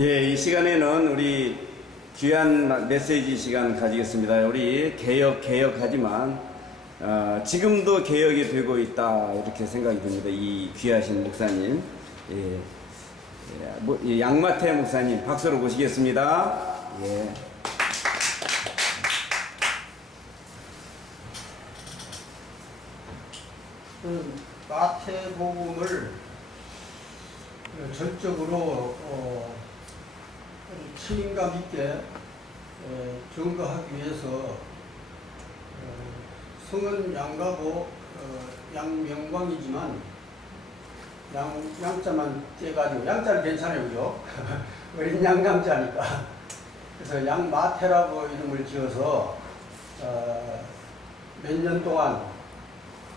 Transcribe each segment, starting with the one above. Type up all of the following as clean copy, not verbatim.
예, 이 시간에는 우리 귀한 메시지 시간 가지겠습니다. 우리 개혁하지만 지금도 개혁이 되고 있다 이렇게 생각이 듭니다. 이 귀하신 목사님, 양마태 목사님 박수로 모시겠습니다. 예. 마태복음을 전적으로 책임감 있게 증거하기 위해서 성은 양가고 양명광이지만 양자만 떼가지고 양자는 괜찮아요, 그죠? 어린 양자니까. 그래서 양마태라고 이름을 지어서 몇 년 동안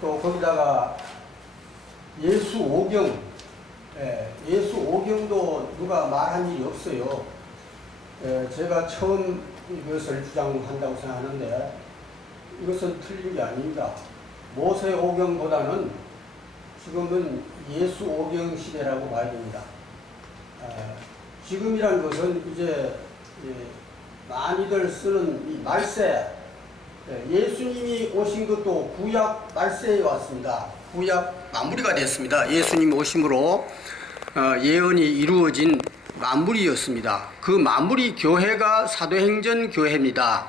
또 거기다가 예수 오경, 예수 오경도 누가 말한 일이 없어요. 제가 처음 이것을 주장한다고 생각하는데 이것은 틀린 게 아닙니다. 모세 오경보다는 지금은 예수 오경 시대라고 봐야 됩니다. 지금이란 것은 이제 많이들 쓰는 이 말세, 예수님이 오신 것도 구약 말세에 왔습니다. 구약 만물이가 됐습니다. 예수님 오심으로 예언이 이루어진 만물이었습니다. 그 만물이 교회가 사도행전 교회입니다.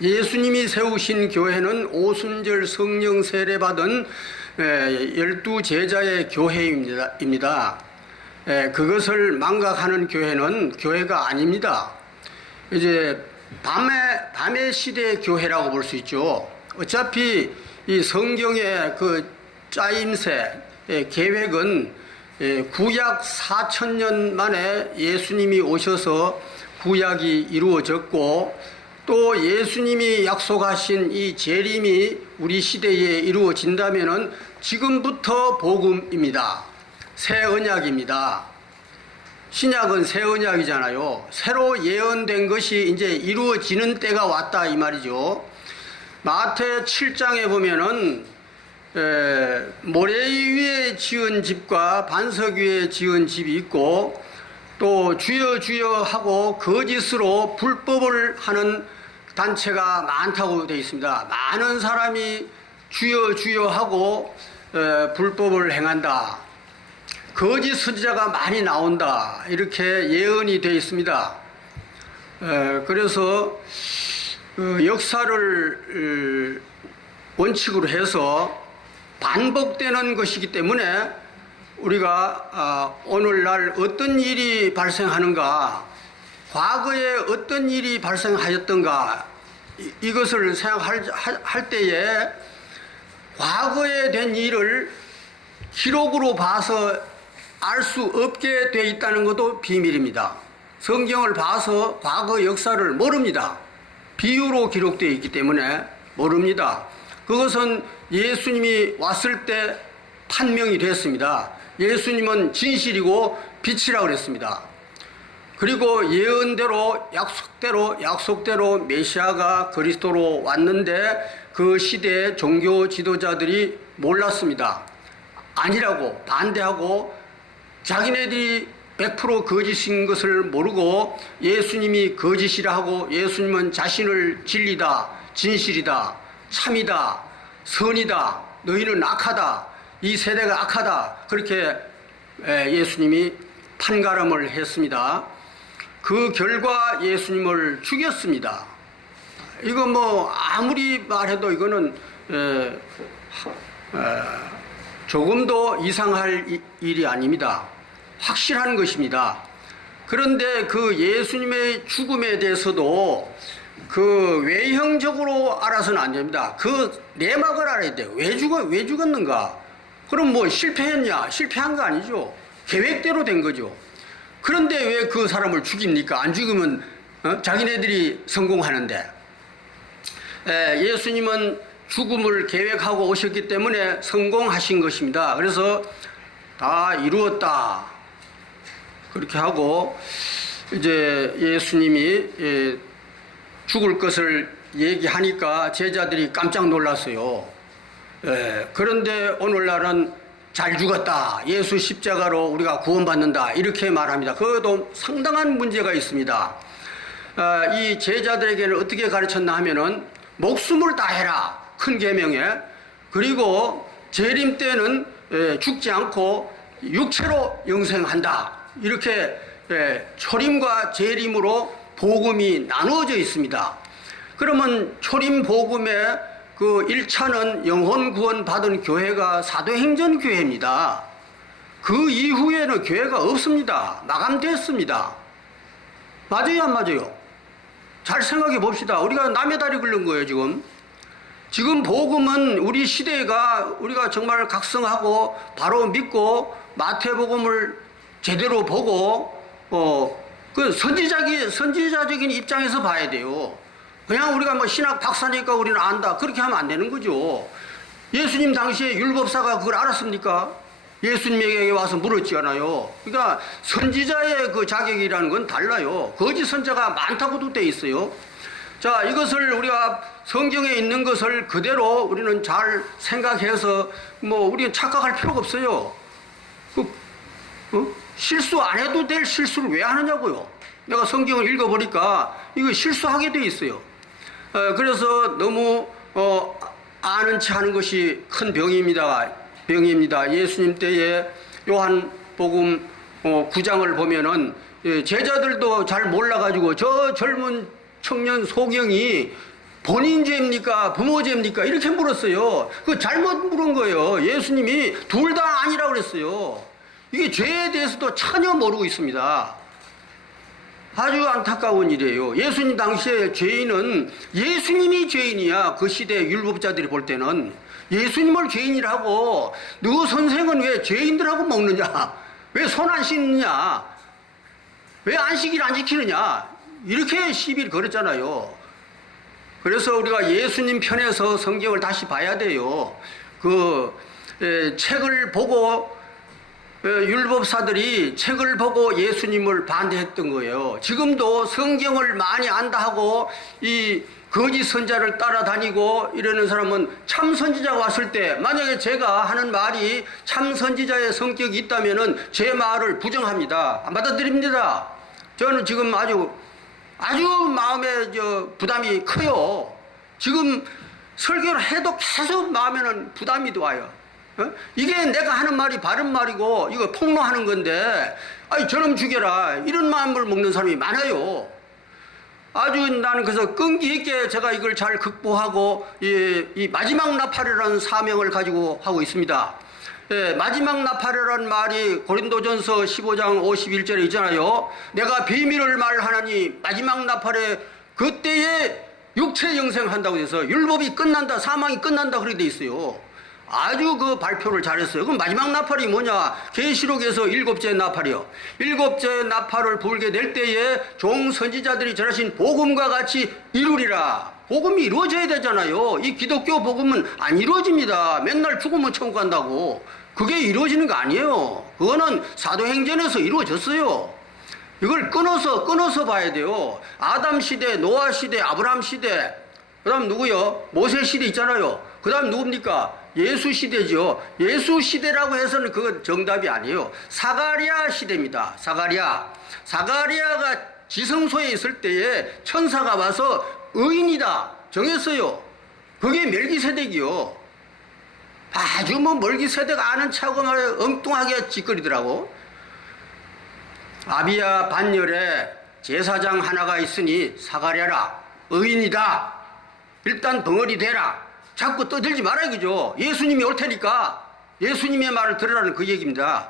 예수님이 세우신 교회는 오순절 성령 세례받은 12제자의 교회입니다. 그것을 망각하는 교회는 교회가 아닙니다. 이제 밤의 시대의 교회라고 볼 수 있죠. 어차피 이 성경의 그 짜임새 계획은 구약 4000년 만에 예수님이 오셔서 구약이 이루어졌고 또 예수님이 약속하신 이 재림이 우리 시대에 이루어진다면은 지금부터 복음입니다. 새 언약입니다. 신약은 새 언약이잖아요. 새로 예언된 것이 이제 이루어지는 때가 왔다 이 말이죠. 마태 7장에 보면은 모래 위에 지은 집과 반석 위에 지은 집이 있고 또 주여 주여 하고 거짓으로 불법을 하는 단체가 많다고 되어 있습니다. 많은 사람이 주여 주여 하고 불법을 행한다. 거짓 선지자가 많이 나온다. 이렇게 예언이 되어 있습니다. 그래서 역사를 원칙으로 해서 반복되는 것이기 때문에 우리가 오늘날 어떤 일이 발생하는가, 과거에 어떤 일이 발생하였던가 이것을 생각할 때에 과거에 된 일을 기록으로 봐서 알 수 없게 되어 있다는 것도 비밀입니다. 성경을 봐서 과거 역사를 모릅니다. 비유로 기록되어 있기 때문에 모릅니다. 그것은 예수님이 왔을 때 판명이 됐습니다. 예수님은 진실이고 빛이라고 그랬습니다. 그리고 예언대로 약속대로 메시아가 그리스도로 왔는데 그 시대의 종교 지도자들이 몰랐습니다. 아니라고 반대하고 자기네들이 100% 거짓인 것을 모르고 예수님이 거짓이라 하고 예수님은 자신을 진리다, 진실이다, 참이다, 선이다, 너희는 악하다, 이 세대가 악하다 그렇게 예수님이 판가름을 했습니다. 그 결과 예수님을 죽였습니다. 이거 뭐 아무리 말해도 이거는 조금도 이상할 일이 아닙니다. 확실한 것입니다. 그런데 그 예수님의 죽음에 대해서도 그 외형적으로 알아서는 안 됩니다. 그 내막을 알아야 돼요. 왜 죽었는가? 그럼 뭐 실패했냐? 실패한 거 아니죠. 계획대로 된 거죠. 그런데 왜 그 사람을 죽입니까? 안 죽으면 자기네들이 성공하는데. 예수님은 죽음을 계획하고 오셨기 때문에 성공하신 것입니다. 그래서 다 이루었다. 그렇게 하고 이제 예수님이 죽을 것을 얘기하니까 제자들이 깜짝 놀랐어요. 그런데 오늘날은 잘 죽었다. 예수 십자가로 우리가 구원받는다. 이렇게 말합니다. 그것도 상당한 문제가 있습니다. 이 제자들에게는 어떻게 가르쳤나 하면은 목숨을 다해라. 큰 계명에. 그리고 재림 때는 죽지 않고 육체로 영생한다. 이렇게 초림과 재림으로 복음이 나누어져 있습니다. 그러면 초림 복음의 그 1차는 영혼 구원 받은 교회가 사도행전 교회입니다. 그 이후에는 교회가 없습니다. 마감됐습니다. 맞아요, 안 맞아요? 잘 생각해 봅시다. 우리가 남의 다리 긁는 거예요, 지금. 지금 복음은 우리 시대가 우리가 정말 각성하고 바로 믿고 마태복음을 제대로 보고 그 선지자적인 입장에서 봐야 돼요. 그냥 우리가 뭐 신학 박사니까 우리는 안다. 그렇게 하면 안 되는 거죠. 예수님 당시에 율법사가 그걸 알았습니까? 예수님에게 와서 물었지 않아요. 그러니까 선지자의 그 자격이라는 건 달라요. 거짓 선자가 많다고도 돼 있어요. 자, 이것을 우리가 성경에 있는 것을 그대로 우리는 잘 생각해서 뭐 우리는 착각할 필요가 없어요. 실수 안 해도 될 실수를 왜 하느냐고요. 내가 성경을 읽어보니까 이거 실수하게 돼 있어요. 그래서 너무 아는 체 하는 것이 큰 병입니다. 예수님 때에 요한복음 9장을 보면은 제자들도 잘 몰라가지고 저 젊은 청년 소경이 본인 죄입니까? 부모 죄입니까? 이렇게 물었어요. 그 잘못 물은 거예요. 예수님이 둘 다 아니라고 그랬어요. 이게 죄에 대해서도 전혀 모르고 있습니다. 아주 안타까운 일이에요. 예수님 당시에 죄인은 예수님이 죄인이야. 그 시대 율법자들이 볼 때는 예수님을 죄인이라고 너 선생은 왜 죄인들하고 먹느냐? 왜 손 안 씻느냐? 왜 안식일 안 지키느냐? 이렇게 시비를 걸었잖아요. 그래서 우리가 예수님 편에서 성경을 다시 봐야 돼요. 책을 보고 율법사들이 책을 보고 예수님을 반대했던 거예요. 지금도 성경을 많이 안다 하고 이 거짓 선자를 따라다니고 이러는 사람은 참 선지자가 왔을 때 만약에 제가 하는 말이 참 선지자의 성격이 있다면은 제 말을 부정합니다. 안 받아들입니다. 저는 지금 아주 마음에 부담이 커요. 지금 설교를 해도 계속 마음에는 부담이 와요. 이게 내가 하는 말이 바른 말이고 이거 폭로하는 건데 저놈 죽여라 이런 마음을 먹는 사람이 많아요. 아주 나는 그래서 끈기 있게 제가 이걸 잘 극복하고 이 마지막 나팔이라는 사명을 가지고 하고 있습니다. 마지막 나팔이라는 말이 고린도전서 15장 51절에 있잖아요. 내가 비밀을 말하나니 마지막 나팔에 그때에 육체 영생한다고 해서 율법이 끝난다, 사망이 끝난다 그렇게 돼 있어요. 아주 그 발표를 잘했어요. 그럼 마지막 나팔이 뭐냐? 계시록에서 7째 나팔이요. 7째 나팔을 불게 될 때에 종 선지자들이 전하신 복음과 같이 이루리라. 복음이 이루어져야 되잖아요. 이 기독교 복음은 안 이루어집니다. 맨날 죽으면 천국 간다고. 그게 이루어지는 거 아니에요. 그거는 사도행전에서 이루어졌어요. 이걸 끊어서 봐야 돼요. 아담 시대, 노아 시대, 아브라함 시대, 그 다음 누구요? 모세 시대 있잖아요. 그 다음 누굽니까? 예수 시대죠. 예수 시대라고 해서는 그건 정답이 아니에요. 사가랴 시대입니다. 사가랴가 지성소에 있을 때에 천사가 와서 의인이다 정했어요. 그게 멜기세덱이요. 아주 멜기세덱 아는 차고 엉뚱하게 짓거리더라고. 아비야 반열에 제사장 하나가 있으니 사가랴라 의인이다. 일단 벙어리 되라. 자꾸 떠들지 말아야 그죠. 예수님이 올 테니까 예수님의 말을 들으라는 그 얘기입니다.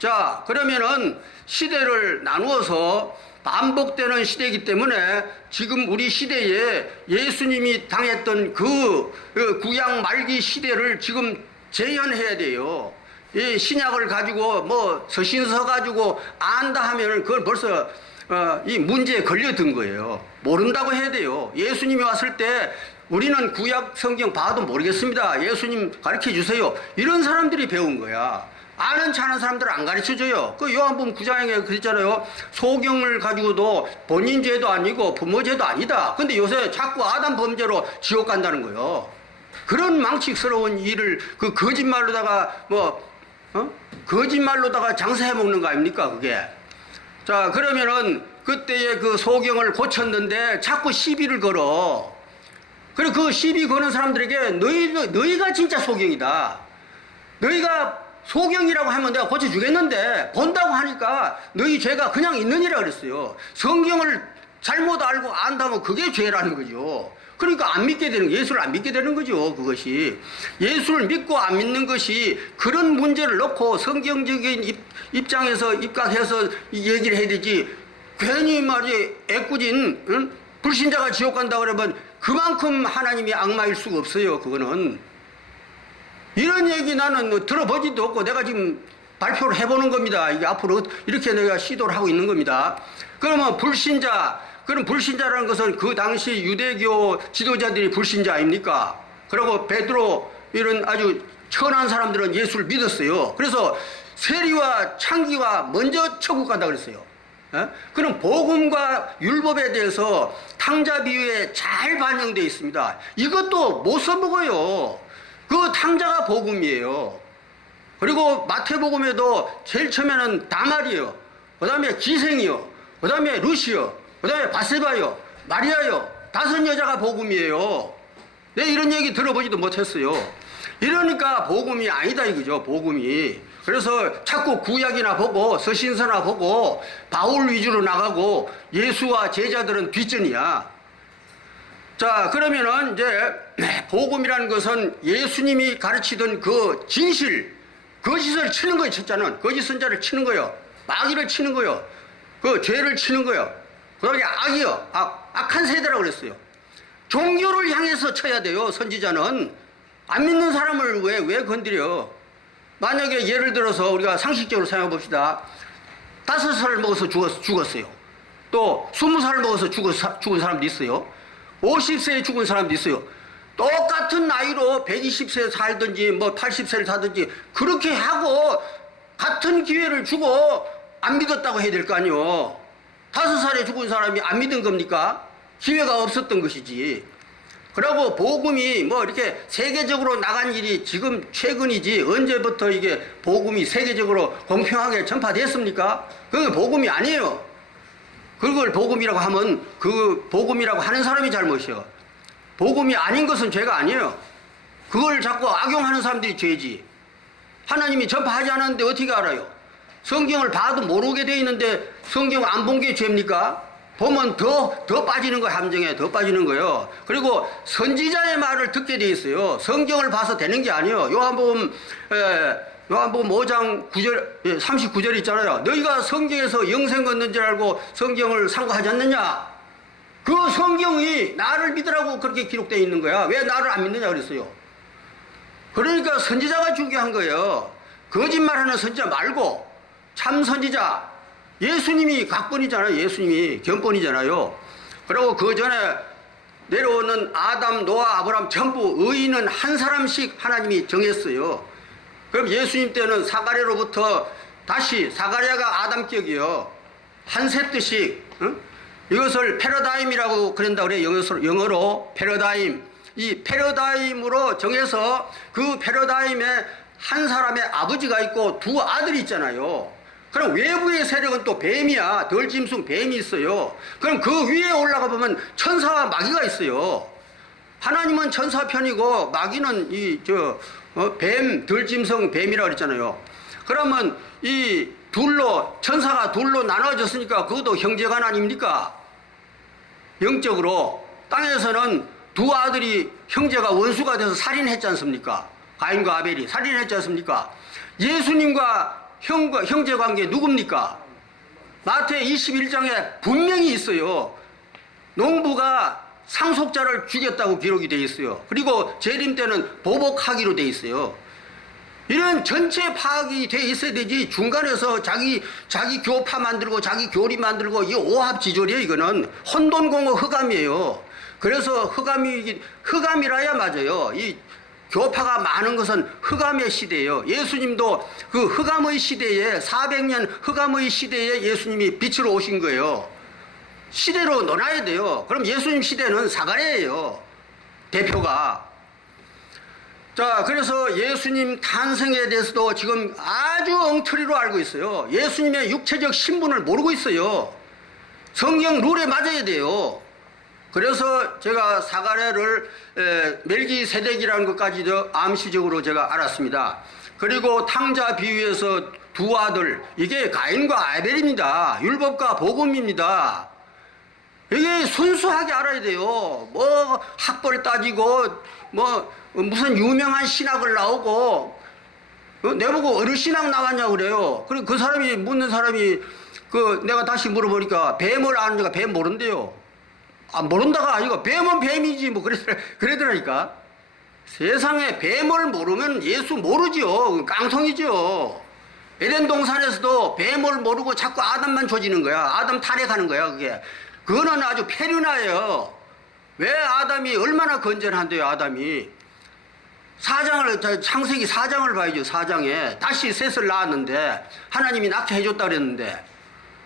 자, 그러면은 시대를 나누어서 반복되는 시대이기 때문에 지금 우리 시대에 예수님이 당했던 그 구약 말기 시대를 지금 재현해야 돼요. 이 신약을 가지고 뭐 서신서 가지고 안다 하면은 그걸 벌써 이 문제에 걸려든 거예요. 모른다고 해야 돼요. 예수님이 왔을 때 우리는 구약 성경 봐도 모르겠습니다. 예수님 가르쳐 주세요. 이런 사람들이 배운 거야. 아는 체 아는 사람들은 안 가르쳐 줘요. 그 요한복음 9장에 그랬잖아요. 소경을 가지고도 본인 죄도 아니고 부모 죄도 아니다. 근데 요새 자꾸 아담 범죄로 지옥 간다는 거예요. 그런 망측스러운 일을 그 거짓말로다가 뭐 거짓말로다가 장사해 먹는 거 아닙니까, 그게? 자, 그러면은 그때의 그 소경을 고쳤는데 자꾸 시비를 걸어. 그리고 그 시비 거는 사람들에게 너희가 진짜 소경이다. 너희가 소경이라고 하면 내가 고쳐주겠는데 본다고 하니까 너희 죄가 그냥 있느니라 그랬어요. 성경을 잘못 알고 안다면 그게 죄라는 거죠. 그러니까 안 믿게 되는, 예수를 안 믿게 되는 거죠, 그것이. 예수를 믿고 안 믿는 것이 그런 문제를 놓고 성경적인 입장에서 입각해서 얘기를 해야 되지. 괜히 말이 애꿎은 불신자가 지옥 간다 그러면 그만큼 하나님이 악마일 수가 없어요, 그거는. 이런 얘기 나는 뭐 들어보지도 없고 내가 지금 발표를 해보는 겁니다. 이게 앞으로 이렇게 내가 시도를 하고 있는 겁니다. 그러면 그럼 불신자라는 것은 그 당시 유대교 지도자들이 불신자 아닙니까? 그리고 베드로 이런 아주 천한 사람들은 예수를 믿었어요. 그래서 세리와 창기와 먼저 천국 간다 그랬어요. 그럼 복음과 율법에 대해서 탕자 비유에 잘 반영되어 있습니다. 이것도 못 써먹어요. 그 탕자가 복음이에요. 그리고 마태복음에도 제일 처음에는 다말이요, 그 다음에 기생이요, 그 다음에 루시요, 그 다음에 바세바요, 마리아요, 5 여자가 복음이에요. 내 이런 얘기 들어보지도 못했어요. 이러니까 복음이 아니다 이거죠, 복음이. 그래서 자꾸 구약이나 보고 서신서나 보고 바울 위주로 나가고 예수와 제자들은 뒷전이야. 자, 그러면은 이제 복음이라는 것은 예수님이 가르치던 그 진실, 거짓을 치는 거예요. 첫째는 거짓 선자를 치는 거예요. 마귀를 치는 거예요. 그 죄를 치는 거예요. 그 다음에 악이요, 악한 세대라고 그랬어요. 종교를 향해서 쳐야 돼요. 선지자는 안 믿는 사람을 왜 건드려? 만약에 예를 들어서 우리가 상식적으로 생각해 봅시다. 5살 먹어서 죽었어요. 또 20살 먹어서 죽은 사람도 있어요. 50세에 죽은 사람도 있어요. 똑같은 나이로 120세 살든지 뭐 80세를 살든지 그렇게 하고 같은 기회를 주고 안 믿었다고 해야 될 거 아니에요. 5살에 죽은 사람이 안 믿은 겁니까? 기회가 없었던 것이지. 그리고 복음이 뭐 이렇게 세계적으로 나간 일이 지금 최근이지 언제부터 이게 복음이 세계적으로 공평하게 전파됐습니까? 그게 복음이 아니에요. 그걸 복음이라고 하면 그 복음이라고 하는 사람이 잘못이요. 복음이 아닌 것은 죄가 아니에요. 그걸 자꾸 악용하는 사람들이 죄지. 하나님이 전파하지 않았는데 어떻게 알아요? 성경을 봐도 모르게 돼 있는데 성경 안 본 게 죄입니까? 보면 더 빠지는 거예요. 함정에 더 빠지는 거예요. 그리고 선지자의 말을 듣게 돼 있어요. 성경을 봐서 되는 게 아니에요. 요한복음 5장 9절, 39절 있잖아요. 너희가 성경에서 영생 얻는 줄 알고 성경을 상고하지 않느냐? 그 성경이 나를 믿으라고 그렇게 기록되어 있는 거야. 왜 나를 안 믿느냐 그랬어요. 그러니까 선지자가 중요한 거예요. 거짓말하는 선지자 말고 참 선지자. 예수님이 각본이잖아요. 예수님이 견본이잖아요. 그리고 그 전에 내려오는 아담, 노아, 아브람 전부 의인은 한 사람씩 하나님이 정했어요. 그럼 예수님 때는 사가랴로부터 다시 사가랴가 아담격이요. 한 세트씩 이것을 패러다임이라고 그런다 그래요. 영어로 패러다임. 이 패러다임으로 정해서 그 패러다임에 한 사람의 아버지가 있고 2 아들이 있잖아요. 그럼 외부의 세력은 또 뱀이야. 덜짐승 뱀이 있어요. 그럼 그 위에 올라가 보면 천사와 마귀가 있어요. 하나님은 천사 편이고 마귀는 뱀, 덜짐승 뱀이라고 그랬잖아요. 그러면 이 천사가 둘로 나눠졌으니까 그것도 형제간 아닙니까? 영적으로 땅에서는 2 아들이 형제가 원수가 돼서 살인했지 않습니까? 가인과 아벨이 살인했지 않습니까? 예수님과 형제 관계 누굽니까? 마태 21장에 분명히 있어요. 농부가 상속자를 죽였다고 기록이 되어 있어요. 그리고 재림 때는 보복하기로 되어 있어요. 이런 전체 파악이 돼 있어야 되지 중간에서 자기 교파 만들고 자기 교리 만들고 이 오합지졸이에요. 이거는 혼돈공허 흑암이에요. 그래서 흑암이라야 맞아요. 이 교파가 많은 것은 흑암의 시대예요. 예수님도 그 흑암의 시대에 400년 흑암의 시대에 예수님이 빛으로 오신 거예요. 시대로 논아야 돼요. 그럼 예수님 시대는 사가랴예요. 대표가. 자, 그래서 예수님 탄생에 대해서도 지금 아주 엉터리로 알고 있어요. 예수님의 육체적 신분을 모르고 있어요. 성경 룰에 맞아야 돼요. 그래서 제가 사가랴를 멜기세덱이라는 것까지도 암시적으로 제가 알았습니다. 그리고 탕자 비유에서 두 아들, 이게 가인과 아벨입니다. 율법과 복음입니다. 이게 순수하게 알아야 돼요. 뭐 학벌 따지고 뭐 무슨 유명한 신학을 나오고 내보고 어느 신학 나왔냐고 그래요. 그리고 그 사람이 묻는 사람이 내가 다시 물어보니까 뱀을 아는지가 뱀 모른대요. 아, 모른다가 아니고 뱀은 뱀이지 뭐 그러더라니까. 세상에 뱀을 모르면 예수 모르죠. 깡통이죠. 에덴 동산에서도 뱀을 모르고 자꾸 아담만 조지는 거야. 아담 탈핵하는 거야 그게. 그거는 아주 폐륜화예요. 왜 아담이 얼마나 건전한데요 아담이. 창세기 4장을 봐야죠. 4장에 다시 셋을 낳았는데 하나님이 낳게 해줬다 그랬는데,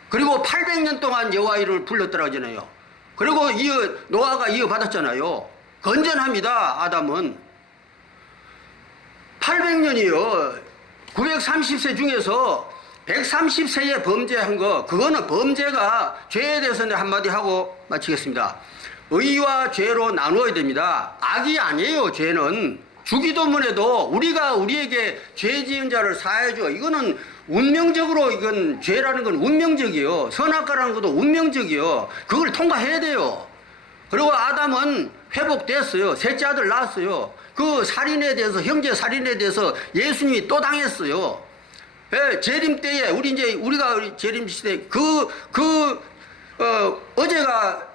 그리고 800년 동안 여호와 이름을 불렀더라 하잖아요. 그리고 노아가 이어받았잖아요. 건전합니다 아담은. 800년이요 930세 중에서 130세에 범죄한 거, 그거는 범죄가 죄에 대해서는 한마디 하고 마치겠습니다. 의와 죄로 나누어야 됩니다. 악이 아니에요 죄는. 주기도문에도 우리가 우리에게 죄 지은 자를 사해줘, 이거는 운명적으로, 이건 죄라는 건 운명적이요. 선악과라는 것도 운명적이요. 그걸 통과해야 돼요. 그리고 아담은 회복됐어요. 셋째 아들 낳았어요. 그 살인에 대해서, 형제 살인에 대해서 예수님이 또 당했어요. 예, 재림 때에 우리가 재림 시대 어제가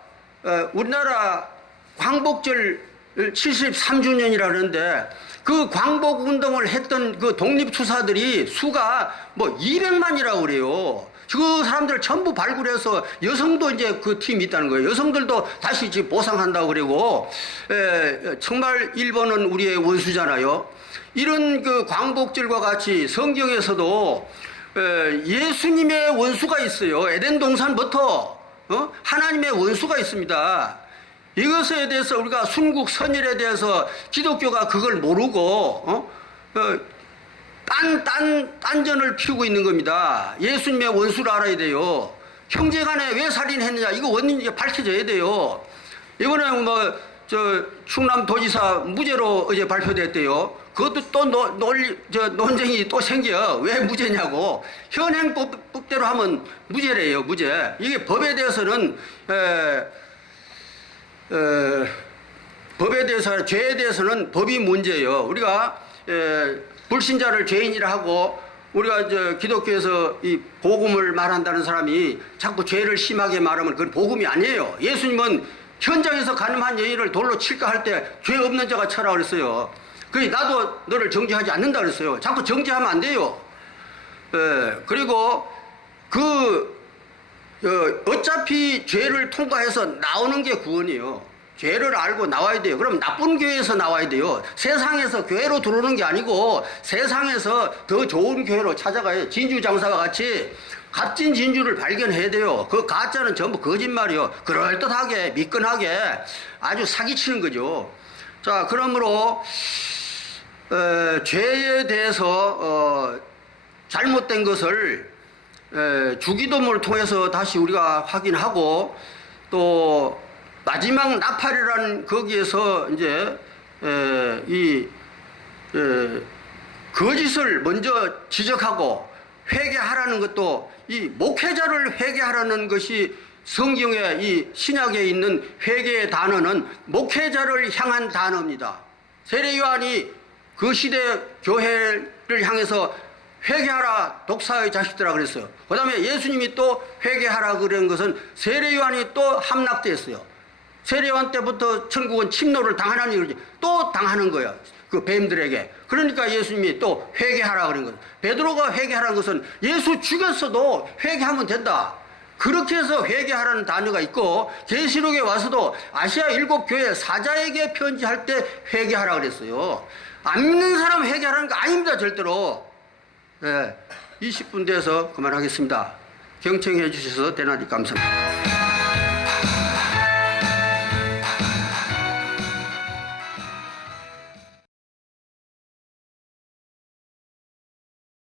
우리나라 광복절 73주년이라 그러는데, 그 광복 운동을 했던 그 독립투사들이 수가 뭐 200만이라고 그래요. 그 사람들 전부 발굴해서 여성도 이제 그 팀이 있다는 거예요. 여성들도 다시 지금 보상한다고 그러고, 정말 일본은 우리의 원수잖아요. 이런 그 광복절과 같이 성경에서도 예수님의 원수가 있어요. 에덴 동산부터 하나님의 원수가 있습니다. 이것에 대해서 우리가 순국 선열에 대해서 기독교가 그걸 모르고 딴전을 피우고 있는 겁니다. 예수님의 원수를 알아야 돼요. 형제간에 왜 살인했느냐, 이거 원인이 밝혀져야 돼요. 이번에 충남도지사 무죄로 어제 발표됐대요. 그것도 또 논쟁이 또 생겨. 왜 무죄냐고. 현행 법대로 하면 무죄래요, 무죄. 이게 법에 대해서는 법에 대해서, 죄에 대해서는 법이 문제예요. 우리가 불신자를 죄인이라 하고, 우리가 기독교에서 이 복음을 말한다는 사람이 자꾸 죄를 심하게 말하면 그건 복음이 아니에요. 예수님은 현장에서 가늠한 여인을 돌로 칠까 할 때 죄 없는 자가 쳐라 그랬어요. 그래서 나도 너를 정죄하지 않는다 그랬어요. 자꾸 정죄하면 안 돼요. 그리고 어차피 죄를 통과해서 나오는 게 구원이에요. 죄를 알고 나와야 돼요. 그럼 나쁜 교회에서 나와야 돼요. 세상에서 교회로 들어오는 게 아니고 세상에서 더 좋은 교회로 찾아가요. 진주장사와 같이 값진 진주를 발견해야 돼요. 그 가짜는 전부 거짓말이요. 그럴듯하게 미끈하게 아주 사기치는 거죠. 자, 그러므로 죄에 대해서 잘못된 것을 주기도문을 통해서 다시 우리가 확인하고, 또 마지막 나팔이라는 거기에서 이제 거짓을 먼저 지적하고 회개하라는 것도, 이 목회자를 회개하라는 것이 성경의 이 신약에 있는 회개의 단어는 목회자를 향한 단어입니다. 세례 요한이 그 시대 교회를 향해서 회개하라 독사의 자식들아 그랬어요. 그 다음에 예수님이 또 회개하라 그런 것은 세례 요한이 또 함락됐어요. 세례 요한 때부터 천국은 침노를 당하나니 그러지, 또 당하는 거야, 그 뱀들에게. 그러니까 예수님이 또 회개하라 그런 거예요. 베드로가 회개하라는 것은 예수 죽였어도 회개하면 된다, 그렇게 해서 회개하라는 단어가 있고, 계시록에 와서도 아시아 7교회 사자에게 편지할 때 회개하라 그랬어요. 안 믿는 사람 회개하라는 거 아닙니다, 절대로. 20분 돼서 그만하겠습니다. 경청해 주셔서 대단히 감사합니다.